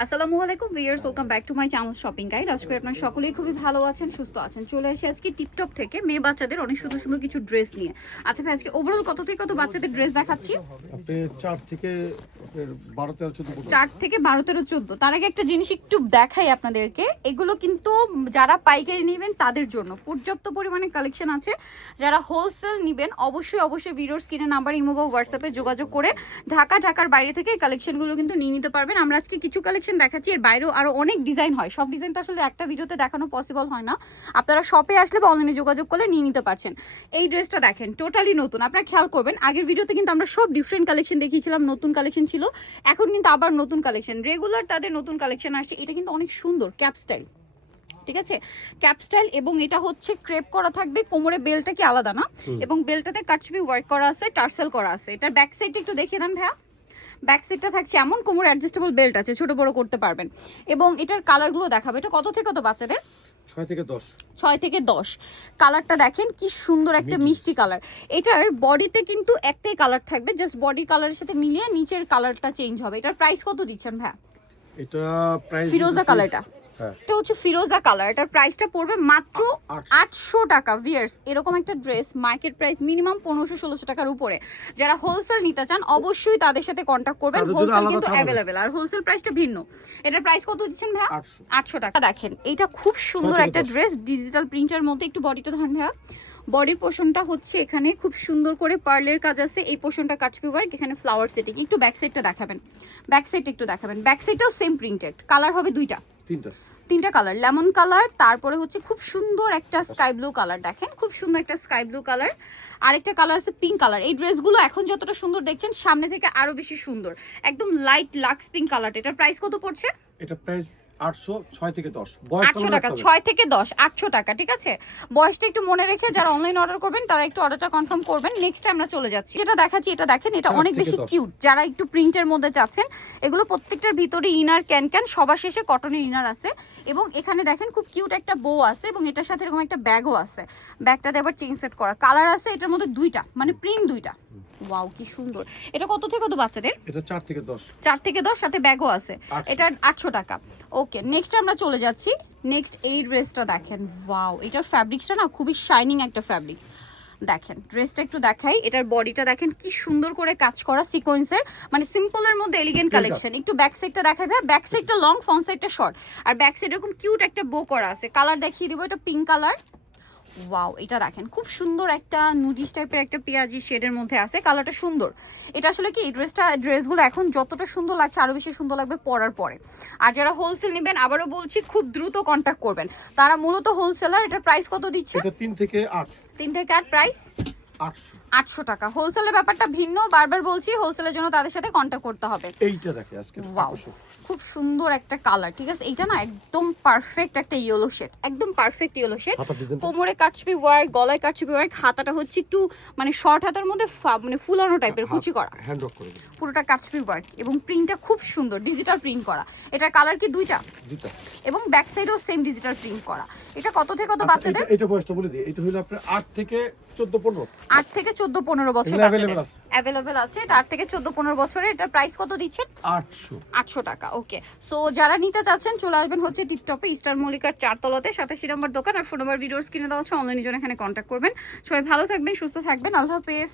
আসসালামু আলাইকুম viewers welcome back to my channel shopping guide আজকে আপনারা সকলেই খুবই ভালো আছেন সুস্থ আছেন। চলে এসে আজকে টিপটপ থেকে মেয়ে বাচ্চাদের অনেক সুন্দর সুন্দর কিছু ড্রেস নিয়ে। আচ্ছা ভাই আজকে ওভারঅল কত থেকে কত বাচ্চাদের ড্রেস দেখাচ্ছি? আপনি চার থেকে আপনার বারো তেরো চোদ্দ পর্যন্ত চার থেকে বারো তেরো চোদ্দ। তার আগে একটা জিনিস একটু দেখাই আপনাদেরকে। এগুলো কিন্তু যারা পাইকারি নেবেন তাদের জন্য পর্যাপ্ত পরিমাণে কালেকশন আছে। যারা হোলসেল নেবেন অবশ্যই অবশ্যই ভিডিওর স্ক্রিনে নাম্বার ইমো বা হোয়াটসঅ্যাপে যোগাযোগ করে ঢাকা ঢাকার বাইরে থেকে এই কালেকশনগুলো কিন্তু নিয়ে নিতে পারবেন। আমরা আজকে কিছু কালেকশন দেখাচ্ছি। এর বাইরেও আরও অনেক ডিজাইন হয়। সব ডিজাইন তো আসলে একটা ভিডিওতে দেখানো পসিবল হয় না। আপনারা শপে আসলে বা অনলাইনে যোগাযোগ করলে নিয়ে নিতে পারছেন। এই ড্রেসটা দেখেন টোটালি নতুন। আপনারা খেয়াল করবেন আগের ভিডিওতে কিন্তু আমরা সব ডিফারেন্ট কালেকশন দেখিয়েছিলাম নতুন কালেকশন ছিল। এখন কিন্তু আবার নতুন কালেকশন রেগুলার তাদের নতুন কালেকশন আসছে। এটা কিন্তু অনেক সুন্দর ক্যাপ স্টাইল ঠিক আছে? ক্যাপ স্টাইল এবং এটা হচ্ছে ক্রেপ করা থাকবে। কোমরে বেলটা কি আলাদা না? এবং বেলটাতে কাটছবি ওয়ার্ক করা আছে টার্সেল করা আছে। এটার ব্যাক সাইডটা একটু দেখিয়ে দেন ভাইয়া। ব্যাক সিটটা থাকছে এমন কোমর অ্যাডজাস্টেবল বেল্ট আছে ছোট বড় করতে পারবেন। এবং এটার কালারগুলো দেখাবে। এটা কত থেকে কত বাচ্চাদের? ছয় থেকে দশ। ছয় থেকে দশ। কালারটা দেখেন কি সুন্দর একটা মিষ্টি কালার এটার বডিতে কিন্তু একটাই কালার থাকবে জাস্ট বডি কালারের সাথে মিলিয়ে নিচের কালারটা চেঞ্জ হবে। এটার প্রাইস কত দিচ্ছেন ভাই এটা প্রাইস ফিরোজা কালারটা এটা হচ্ছে ফিরোজা কালার এটার প্রাইসটা পড়বে মাত্র আটশো। টাকা ভিয়ার্স এরকম একটা ড্রেস মার্কেট প্রাইস মিনিমাম পনেরোশো ষোলোশো টাকার উপরে। যারা হোলসেল নিতে চান অবশ্যই তাদের সাথে কন্ট্যাক্ট করবেন। হোলসেল কিন্তু অ্যাভেলেবেল আর হোলসেল প্রাইসটা ভিন্ন। এটার প্রাইস কত দিচ্ছেন ভাইয়া? আটশো। টাকা। দেখেন এটা খুব সুন্দর একটা ড্রেস ডিজিটাল প্রিন্টের মধ্যে একটু বডিটা ধরেন ভাইয়া। বডির পোর্শনটা হচ্ছে এখানে খুব সুন্দর করে পার্লের কাজ আছে। এই পোর্শনটা কাটবে ওয়ার্ক এখানে ফ্লাওয়ার সেটিং একটু ব্যাক সাইডটা দেখাবেন। ব্যাক সাইড একটু দেখাবেন। ব্যাক সাইডটাও সেম প্রিন্টেড কালার হবে দুইটা। তিনটা। তিনটা কালার লেমন কালার তারপরে হচ্ছে খুব সুন্দর একটা স্কাই ব্লু কালার দেখেন খুব সুন্দর একটা স্কাই ব্লু কালার আরেকটা কালার আছে পিঙ্ক কালার এই ড্রেসগুলো এখন যতটা সুন্দর দেখছেন সামনে থেকে আরও বেশি সুন্দর। একদম লাইট লাক্স পিঙ্ক কালার এটার প্রাইস কত পড়ছে? এটা প্রাইস আটশো ছয় থেকে দশ। আটশো টাকা ছয় থেকে দশ আটশো টাকা ঠিক আছে? বয়সটা একটু মনে রেখে যারা অনলাইন অর্ডার করবেন তারা একটু অর্ডারটা কনফার্ম করবেন। নেক্সট আমরা চলে যাচ্ছি। যেটা দেখাচ্ছি এটা দেখেন এটা অনেক বেশি কিউট যারা একটু প্রিন্টের মধ্যে চাচ্ছেন এগুলো প্রত্যেকটার ভিতরে ইনার ক্যান ক্যান সবার শেষে কটনের ইনার আছে। এবং এখানে দেখেন খুব কিউট একটা বো আছে এবং এটার সাথে এরকম একটা ব্যাগও আছে। ব্যাগটাতে আবার চেইন সেট করা। কালার আছে এটার মধ্যে দুইটা মানে প্রিন্ট দুইটা। ওয়াও কি সুন্দর। এটা কত থেকে কত বাচ্চাদের? এটা চার থেকে দশ। চার থেকে দশ সাথে ব্যাগও আছে। এটা আটশো টাকা। ওকে নেক্সট আমরা চলে যাচ্ছি। নেক্সট এই ড্রেসটা দেখেন। ওয়াও এটার ফ্যাব্রিক্সটা না খুবই শাইনিং একটা ফ্যাব্রিক্স দেখেন ড্রেসটা একটু দেখাই। এটার বডিটা দেখেন কি সুন্দর করে কাজ করা সিকোয়েন্সের মানে সিম্পলের মধ্যে এলিগেন্ট কালেকশন একটু ব্যাক সাইডটা দেখাই ভাই। ব্যাক সাইডটা লং ফ্রন্ট সাইডটা শর্ট আর ব্যাক সাইড এরকম কিউট একটা বো করা আছে। কালার দেখিয়ে দিব এটা পিঙ্ক কালার ওয়াও এটা দেখেন খুব সুন্দর একটা নুডিস টাইপের একটা পেঁয়াজি শেডের মধ্যে আছে কালারটা সুন্দর। এটা আসলে কি এই ড্রেসটা ড্রেসগুলো এখন যতটা সুন্দর লাগছে আরও বেশি সুন্দর লাগবে পরার পরে। আর যারা হোলসেল নেবেন আবারও বলছি খুব দ্রুত কন্ট্যাক্ট করবেন। তারা মূলত হোলসেলার এটার প্রাইস কত দিচ্ছে? এটা তিন থেকে আট। তিন থেকে আট প্রাইস আটশো। আটশো টাকা। হোলসেলের ব্যাপারটা ভিন্ন বারবার বলছি হোলসেলের জন্য তাদের সাথে কন্ট্যাক্ট করতে হবে। এইটা দেখে আজকে। ওয়াও খুব সুন্দর একটা কালার ঠিক আছে? এইটা না একদম পারফেক্ট একটা ইয়েলো শেড একদম পারফেক্ট ইয়েলো শেড কোমরে কাটছবি ওয়ার্ক গলায় কাটছবি ওয়ার্ক হাতাটা হচ্ছে একটু মানে শর্ট হাতার মধ্যে মানে ফুলানো টাইপের কুচি করা। পুরোটা কাটছবি ওয়ার্ক এবং প্রিন্টটা খুব সুন্দর ডিজিটাল প্রিন্ট করা। এটার কালার কি দুইটা? দুটা এবং ব্যাক সাইডেও সেম ডিজিটাল প্রিন্ট করা। এটা কত থেকে কত আচ্ছা, বাচ্চাদের? এটা- এটা বয়সটা বলে দিই। এটা হলো আপনার আট থেকে চোদ্দ পনেরো। আট থেকে চোদ্দ পনেরো বছর। অ্যাভেলেবেল আছে। এটা আট থেকে চোদ্দ পনেরো বছরের। এটা প্রাইস কত দিচ্ছেন? আটশো। আটশো টাকা ওকে সো যারা নিতে চাচ্ছেন চলে আসবেন হচ্ছে টিপটপে ইস্টার মল্লিকার চারতলাতে সাতাশি নম্বর দোকান। আর ফোন নম্বর ভিডিওস কিনে দেওয়া হচ্ছে অনলাইনের জন্য এখানে কন্ট্যাক্ট করবেন। সবাই ভালো থাকবেন সুস্থ থাকবেন। আল্লাহ হাফেজ।